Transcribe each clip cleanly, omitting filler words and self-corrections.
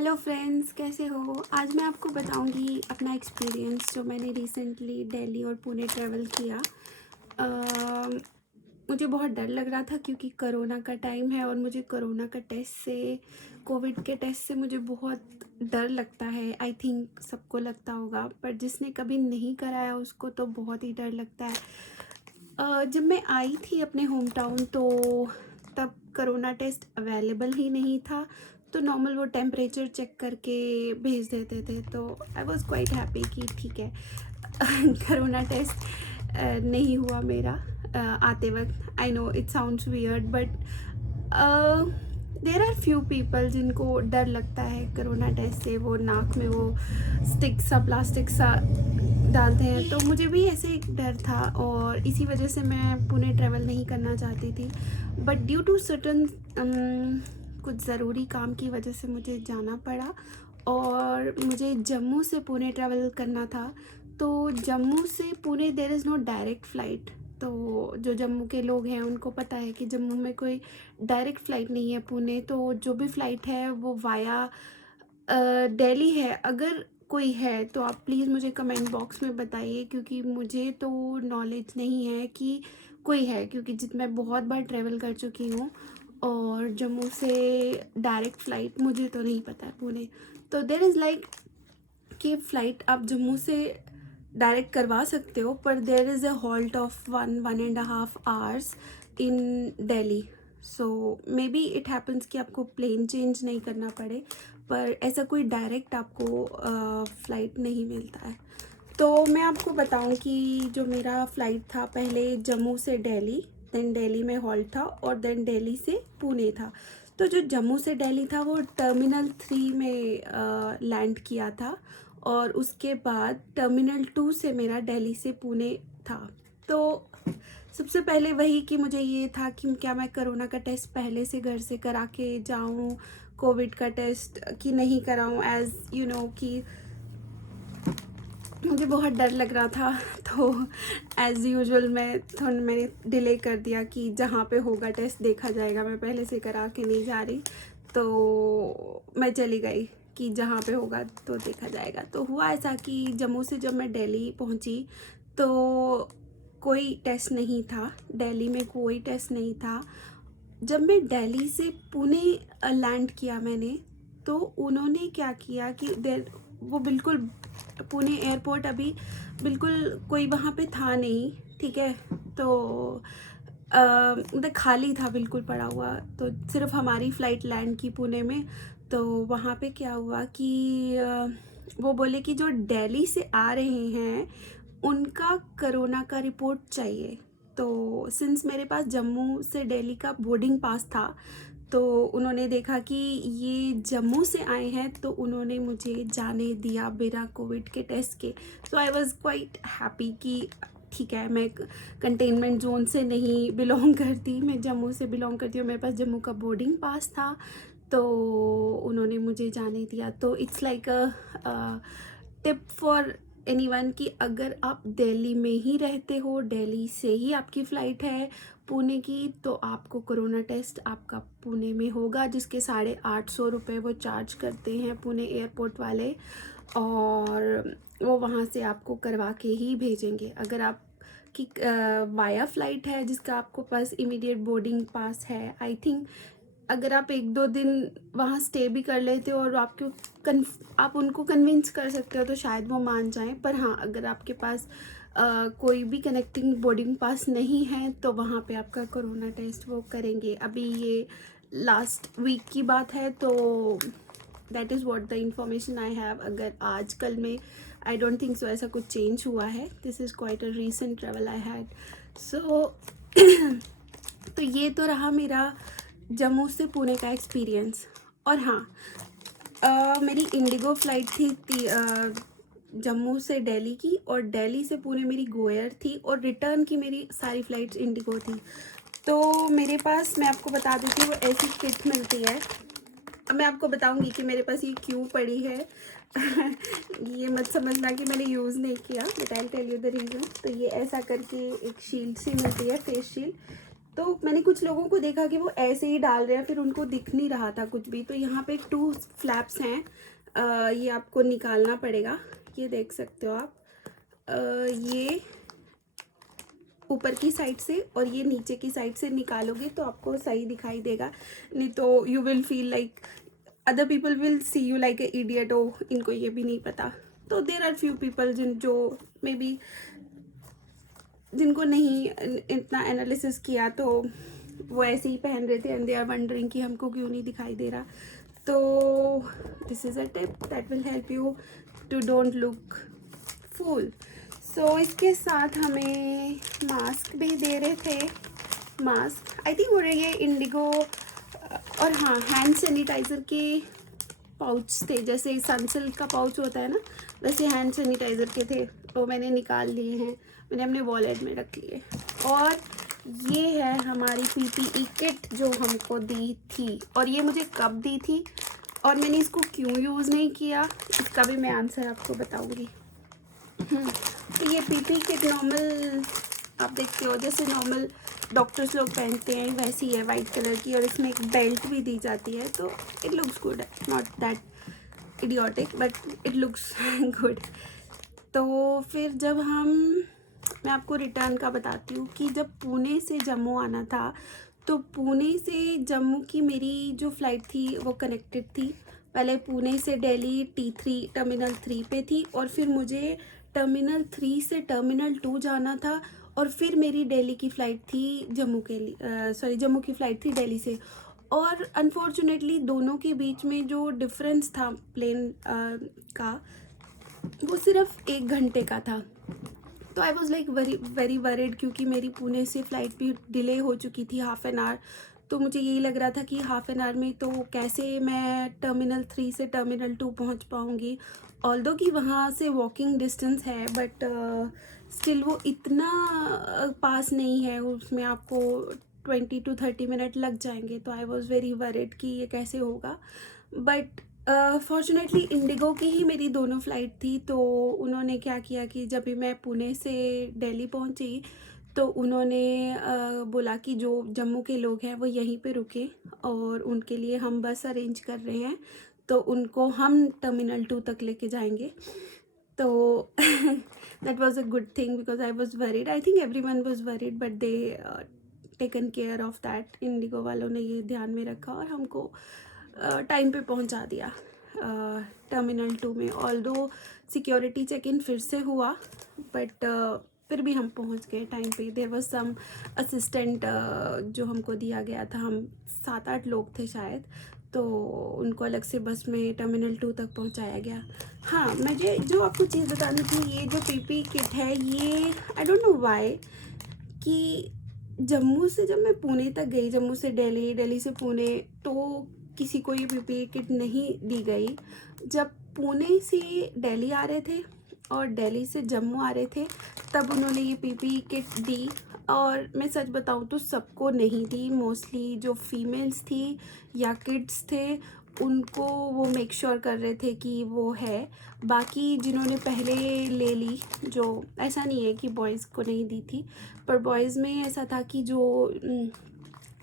Hello friends, कैसे हो। आज मैं आपको बताऊंगी अपना एक्सपीरियंस जो मैंने रिसेंटली दिल्ली और पुणे ट्रैवल किया। मुझे बहुत डर लग रहा था क्योंकि कोरोना का टाइम है और मुझे कोरोना का कोविड के टेस्ट से मुझे बहुत डर लगता है। आई थिंक सबको लगता होगा, पर जिसने कभी नहीं कराया उसको तो बहुत ही डर लगता है। जब मैं आई थी अपने होम टाउन तो तब कोरोना टेस्ट अवेलेबल ही नहीं था, तो नॉर्मल वो टेम्परेचर चेक करके भेज देते थे। तो आई वॉज़ क्वाइट हैप्पी कि ठीक है कोरोना टेस्ट नहीं हुआ मेरा आते वक्त। I know it sounds weird, but there are few people जिनको डर लगता है कोरोना टेस्ट से। वो नाक में वो स्टिक सा, प्लास्टिक सा डालते हैं, तो मुझे भी ऐसे एक डर था और इसी वजह से मैं पुणे ट्रैवल नहीं करना चाहती थी। बट ड्यू टू सर्टन कुछ ज़रूरी काम की वजह से मुझे जाना पड़ा और मुझे जम्मू से पुणे ट्रैवल करना था। तो जम्मू से Pune there is no direct flight. तो जो जम्मू के लोग हैं उनको पता है कि जम्मू में कोई डायरेक्ट फ़्लाइट नहीं है पुणे। तो जो भी फ़्लाइट है वो वाया दिल्ली है। अगर कोई है तो आप प्लीज़ मुझे कमेंट बॉक्स में बताइए, क्योंकि मुझे तो नॉलेज नहीं है कि कोई है, क्योंकि मैं बहुत बार ट्रैवल कर चुकी हूँ और जम्मू से डायरेक्ट फ़्लाइट मुझे तो नहीं पता है पुणे। तो देर इज़ लाइक कि फ़्लाइट आप जम्मू से डायरेक्ट करवा सकते हो, पर there is a halt of 1.5 hours in Delhi. So may be it happens कि आपको प्लेन चेंज नहीं करना पड़े, पर ऐसा कोई डायरेक्ट आपको फ़्लाइट नहीं मिलता है। तो मैं आपको बताऊं कि जो मेरा फ़्लाइट था, पहले जम्मू से दिल्ली, देन दिल्ली में हॉल्ट था और देन दिल्ली से पुणे था। तो जो जम्मू से दिल्ली था वो टर्मिनल 3 में लैंड किया था और उसके बाद टर्मिनल 2 से मेरा दिल्ली से पुणे था। तो सबसे पहले वही कि मुझे ये था कि क्या मैं कोरोना का टेस्ट पहले से घर से करा के जाऊँ, कोविड का टेस्ट कि नहीं कराऊँ, एज़ यू नो कि मुझे बहुत डर लग रहा था। तो एज़ यूजुअल मैंने डिले कर दिया कि जहाँ पे होगा टेस्ट देखा जाएगा, मैं पहले से करा के नहीं जा रही। तो मैं चली गई कि जहाँ पे होगा तो देखा जाएगा। तो हुआ ऐसा कि जम्मू से जब मैं दिल्ली पहुँची तो कोई टेस्ट नहीं था, दिल्ली में कोई टेस्ट नहीं था। जब मैं दिल्ली से पुणे लैंड किया मैंने, तो उन्होंने क्या किया कि वो बिल्कुल पुणे एयरपोर्ट अभी बिल्कुल कोई वहाँ पे था नहीं, ठीक है। तो मतलब खाली था, बिल्कुल पड़ा हुआ। तो सिर्फ हमारी फ़्लाइट लैंड की पुणे में। तो वहाँ पे क्या हुआ कि वो बोले कि जो दिल्ली से आ रहे हैं उनका कोरोना का रिपोर्ट चाहिए। तो सिंस मेरे पास जम्मू से दिल्ली का बोर्डिंग पास था, तो उन्होंने देखा कि ये जम्मू से आए हैं, तो उन्होंने मुझे जाने दिया बिना कोविड के टेस्ट के। सो आई वाज क्वाइट हैप्पी कि ठीक है, मैं कंटेनमेंट जोन से नहीं बिलोंग करती, मैं जम्मू से बिलोंग करती हूँ, मेरे पास जम्मू का बोर्डिंग पास था, तो उन्होंने मुझे जाने दिया। तो it's like a tip for anyone कि अगर आप दिल्ली में ही रहते हो, दिल्ली से ही आपकी फ़्लाइट है पुणे की, तो आपको कोरोना टेस्ट आपका पुणे में होगा, जिसके 850 रुपये वो चार्ज करते हैं पुणे एयरपोर्ट वाले, और वो वहाँ से आपको करवा के ही भेजेंगे। अगर आप कि वाया फ़्लाइट है जिसका आपको पास इमीडिएट बोर्डिंग पास है, आई थिंक अगर आप 1-2 दिन वहाँ स्टे भी कर लेते हो और आप उनको कन्विंस कर सकते हो तो शायद वो मान जाएं। पर हाँ, अगर आपके पास कोई भी कनेक्टिंग बोर्डिंग पास नहीं है तो वहाँ पे आपका कोरोना टेस्ट वो करेंगे। अभी ये लास्ट वीक की बात है, तो that is what the information I have. अगर आजकल में आई डोंट थिंक सो ऐसा कुछ चेंज हुआ है। This is quite a recent travel I had. So तो ये तो रहा मेरा जम्मू से पुणे का एक्सपीरियंस। और हाँ, मेरी इंडिगो फ़्लाइट थी जम्मू से दिल्ली की, और दिल्ली से पुणे मेरी गोएयर थी, और रिटर्न की मेरी सारी फ़्लाइट्स इंडिगो थी। तो मेरे पास, मैं आपको बता दूँ कि वो ऐसी किट मिलती है। अब मैं आपको बताऊंगी कि मेरे पास ये क्यों पड़ी है ये मत समझना कि मैंने यूज़ नहीं किया, but I tell you the reason. तो ये ऐसा करके एक शील्ड सी मिलती है, फेस शील्ड। तो मैंने कुछ लोगों को देखा कि वो ऐसे ही डाल रहे हैं, फिर उनको दिख नहीं रहा था कुछ भी। तो यहाँ पे 2 फ्लैप्स हैं, ये आपको निकालना पड़ेगा। ये देख सकते हो आप, ये ऊपर की साइड से और ये नीचे की साइड से निकालोगे तो आपको सही दिखाई देगा, नहीं तो you will feel like other people will see you like a idiot, oh इनको ये भी नहीं पता। तो देर आर फ्यू पीपल जो मे बी जिनको नहीं इतना एनालिसिस किया तो वो ऐसे ही पहन रहे थे एंड दे आर वंडरिंग कि हमको क्यों नहीं दिखाई दे रहा। तो this is a tip that will help you to don't look fool. So इसके साथ हमें मास्क भी दे रहे थे। मास्क आई थिंक ये इंडिगो, और हाँ हैंड सैनिटाइज़र के पाउच थे, जैसे सनसिल्क का पाउच होता है ना, वैसे हैंड सैनिटाइज़र के थे, तो मैंने निकाल लिए हैं, मैंने अपने वॉलेट में रख लिए। और ये है हमारी पीपीई किट जो हमको दी थी, और ये मुझे कब दी थी और मैंने इसको क्यों यूज़ नहीं किया, इसका भी मैं आंसर आपको बताऊंगी। तो ये पीपीई किट नॉर्मल आप देखते हो जैसे नॉर्मल डॉक्टर्स लोग पहनते हैं वैसी है, वाइट कलर की, और इसमें एक बेल्ट भी दी जाती है, तो it looks good, not that idiotic but it looks good. तो फिर जब मैं आपको रिटर्न का बताती हूँ कि जब पुणे से जम्मू आना था, तो पुणे से जम्मू की मेरी जो फ़्लाइट थी वो कनेक्टेड थी। पहले पुणे से दिल्ली T3 टर्मिनल 3 पे थी, और फिर मुझे टर्मिनल 3 से टर्मिनल 2 जाना था, और फिर मेरी दिल्ली की फ़्लाइट थी जम्मू के लिए, जम्मू की फ़्लाइट थी दिल्ली से। और अनफॉर्चुनेटली दोनों के बीच में जो डिफरेंस था प्लेन का, वो सिर्फ 1 घंटे का था। तो I was like very worried, क्योंकि मेरी पुणे से फ़्लाइट भी डिले हो चुकी थी हाफ़ एन आवर। तो मुझे यही लग रहा था कि हाफ़ एन आवर में तो कैसे मैं टर्मिनल 3 से टर्मिनल 2 पहुंच पाऊंगी, ऑल्दो कि वहाँ से वॉकिंग डिस्टेंस है, बट स्टिल वो इतना पास नहीं है, उसमें आपको 20 to 30 मिनट लग जाएंगे। तो आई वॉज़ वेरी वरीड कि ये कैसे होगा, बट फॉर्चुनेटली इंडिगो की ही मेरी दोनों फ़्लाइट थी। तो उन्होंने क्या किया कि जब भी मैं पुणे से दिल्ली पहुंची, तो उन्होंने बोला कि जो जम्मू के लोग हैं वो यहीं पे रुके, और उनके लिए हम बस अरेंज कर रहे हैं, तो उनको हम टर्मिनल 2 तक लेके जाएंगे। तो that was a good thing because I was worried, I think everyone was worried, but they taken care of that. Indigo वालों ने ये ध्यान में रखा और हमको टाइम पे पहुंचा दिया टर्मिनल 2 में। ऑल्दो सिक्योरिटी चेक इन फिर से हुआ, बट फिर भी हम पहुंच गए टाइम पे। देयर वाज सम असिस्टेंट जो हमको दिया गया था, हम 7-8 लोग थे शायद, तो उनको अलग से बस में टर्मिनल 2 तक पहुंचाया गया। हाँ, मुझे जो आपको चीज़ बतानी थी, ये जो पीपी किट है, ये आई डोंट नो व्हाई कि जम्मू से जब मैं पुणे तक गई, जम्मू से दिल्ली, दिल्ली से पुणे, तो किसी को ये पीपी किट नहीं दी गई। जब पुणे से दिल्ली आ रहे थे और दिल्ली से जम्मू आ रहे थे, तब उन्होंने ये पीपी किट दी। और मैं सच बताऊं तो सबको नहीं दी, मोस्टली जो फीमेल्स थी या किड्स थे उनको वो मेक श्योर कर रहे थे कि वो है। बाकी जिन्होंने पहले ले ली, जो ऐसा नहीं है कि बॉयज़ को नहीं दी थी, पर बॉयज़ में ऐसा था कि जो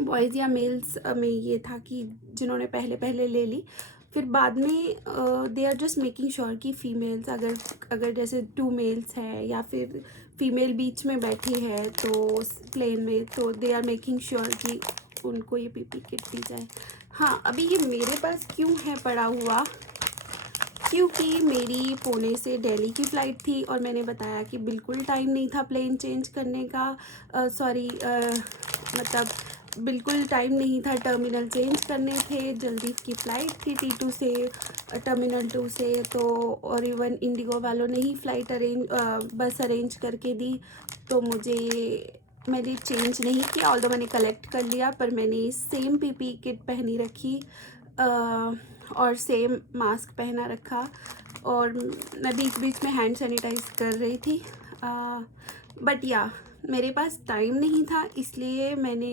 बॉयज़ या मेल्स में ये था कि जिन्होंने पहले ले ली, फिर बाद में they are just making sure कि फ़ीमेल्स अगर जैसे 2 मेल्स है या फिर फीमेल बीच में बैठी है तो प्लेन में, तो दे आर मेकिंग श्योर कि उनको ये पीपी किट दी जाए। हाँ, अभी ये मेरे पास क्यों है पड़ा हुआ, क्योंकि मेरी पुणे से दिल्ली की फ़्लाइट थी और मैंने बताया कि बिल्कुल टाइम नहीं था प्लेन चेंज करने का, मतलब बिल्कुल टाइम नहीं था, टर्मिनल चेंज करने थे, जल्दी की फ़्लाइट थी T2 से टर्मिनल 2 से। तो और इवन इंडिगो वालों ने ही बस अरेंज करके दी, तो मैंने चेंज नहीं किया, ऑल्दो मैंने कलेक्ट कर लिया, पर मैंने सेम पीपी किट पहनी रखी और सेम मास्क पहना रखा, और मैं बीच बीच में हैंड सैनिटाइज कर रही थी। बट या मेरे पास टाइम नहीं था, इसलिए मैंने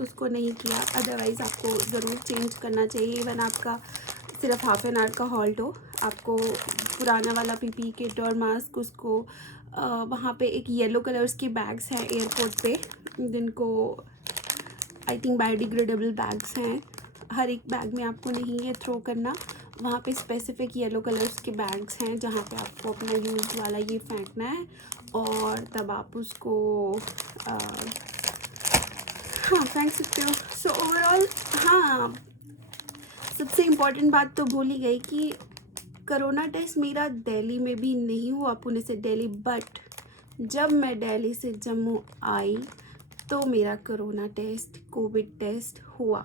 उसको नहीं किया। अदरवाइज़ आपको ज़रूर चेंज करना चाहिए, इवन आपका सिर्फ हाफ एन आवर का हॉल्ट हो, आपको पुराना वाला पीपी किट और मास्क वहाँ पे एक येलो कलर्स की बैग्स हैं एयरपोर्ट पे, जिनको आई थिंक बायोडिग्रेडेबल बैग्स हैं, हर एक बैग में आपको नहीं ये थ्रो करना, वहाँ पे स्पेसिफिक येलो कलर्स के बैग्स हैं जहाँ पे आपको अपना यूज़ वाला ये फेंकना है और तब आप उसको हाँ फेंक सकते हो। सो ओवरऑल हाँ, सबसे इम्पॉर्टेंट बात तो भूल ही गई कि कोरोना टेस्ट मेरा दिल्ली में भी नहीं हुआ, पुणे से दिल्ली, बट जब मैं दिल्ली से जम्मू आई तो मेरा कोरोना टेस्ट, कोविड टेस्ट हुआ।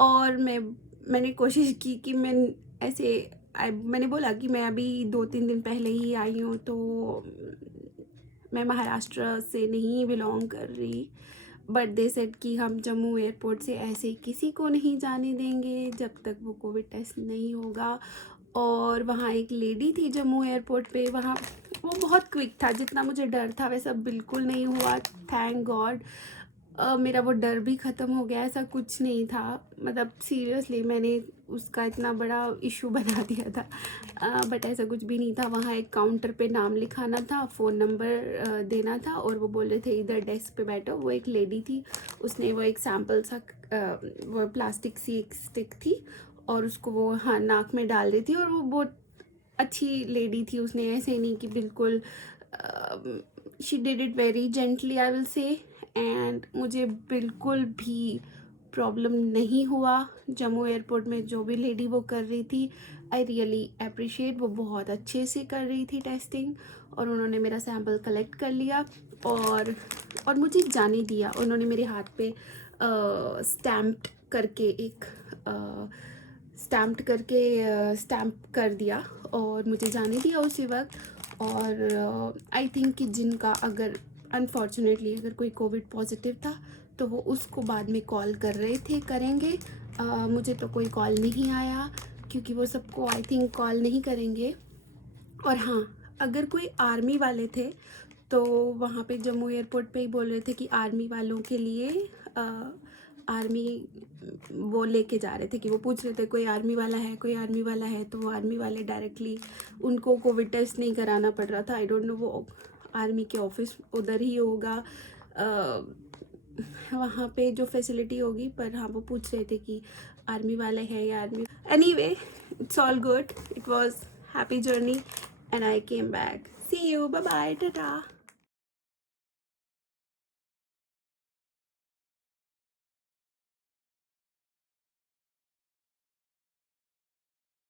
और मैंने कोशिश की कि मैंने बोला कि मैं अभी 2-3 दिन पहले ही आई हूँ, तो मैं महाराष्ट्र से नहीं बिलोंग कर रही, बट दे सेड कि हम जम्मू एयरपोर्ट से ऐसे किसी को नहीं जाने देंगे जब तक वो कोविड टेस्ट नहीं होगा। और वहाँ एक लेडी थी जम्मू एयरपोर्ट पे, वहाँ वो बहुत क्विक था, जितना मुझे डर था वैसा बिल्कुल नहीं हुआ, थैंक गॉड। मेरा वो डर भी ख़त्म हो गया, ऐसा कुछ नहीं था, मतलब सीरियसली मैंने उसका इतना बड़ा इशू बना दिया था, बट ऐसा कुछ भी नहीं था। वहाँ एक काउंटर पे नाम लिखाना था, फ़ोन नंबर देना था और वो बोल रहे थे इधर डेस्क पे बैठो। वो एक लेडी थी, उसने वो एक सैम्पल सा वो प्लास्टिक सी एक स्टिक थी और उसको वो हाँ नाक में डाल रही थी, और वो बहुत अच्छी लेडी थी, उसने ऐसे नहीं कि बिल्कुल, she did it very gently I will say, and मुझे बिल्कुल भी प्रॉब्लम नहीं हुआ। जम्मू एयरपोर्ट में जो भी लेडी वो कर रही थी, आई रियली अप्रिशिएट, वो बहुत अच्छे से कर रही थी टेस्टिंग, और उन्होंने मेरा सैम्पल कलेक्ट कर लिया और मुझे जाने दिया। उन्होंने मेरे हाथ पे स्टैम्प कर दिया और मुझे जाने दिया उसी वक्त। और आई थिंक कि जिनका अगर अनफॉर्चुनेटली अगर कोई कोविड पॉजिटिव था तो वो उसको बाद में कॉल करेंगे। मुझे तो कोई कॉल नहीं आया, क्योंकि वो सबको आई थिंक कॉल नहीं करेंगे। और हाँ, अगर कोई आर्मी वाले थे तो वहाँ पे जम्मू एयरपोर्ट पे ही बोल रहे थे कि आर्मी वालों के लिए आर्मी वो लेके जा रहे थे, कि वो पूछ रहे थे कोई आर्मी वाला है, तो वो आर्मी वाले डायरेक्टली उनको कोविड टेस्ट नहीं कराना पड़ रहा था। आई डोंट नो, वो आर्मी के ऑफिस उधर ही होगा, वहाँ पे जो फैसिलिटी होगी, पर हाँ वो पूछ रहे थे कि आर्मी वाले हैं या army. Anyway, it's all good, it was happy journey and I came back. See you, bye bye, Tata.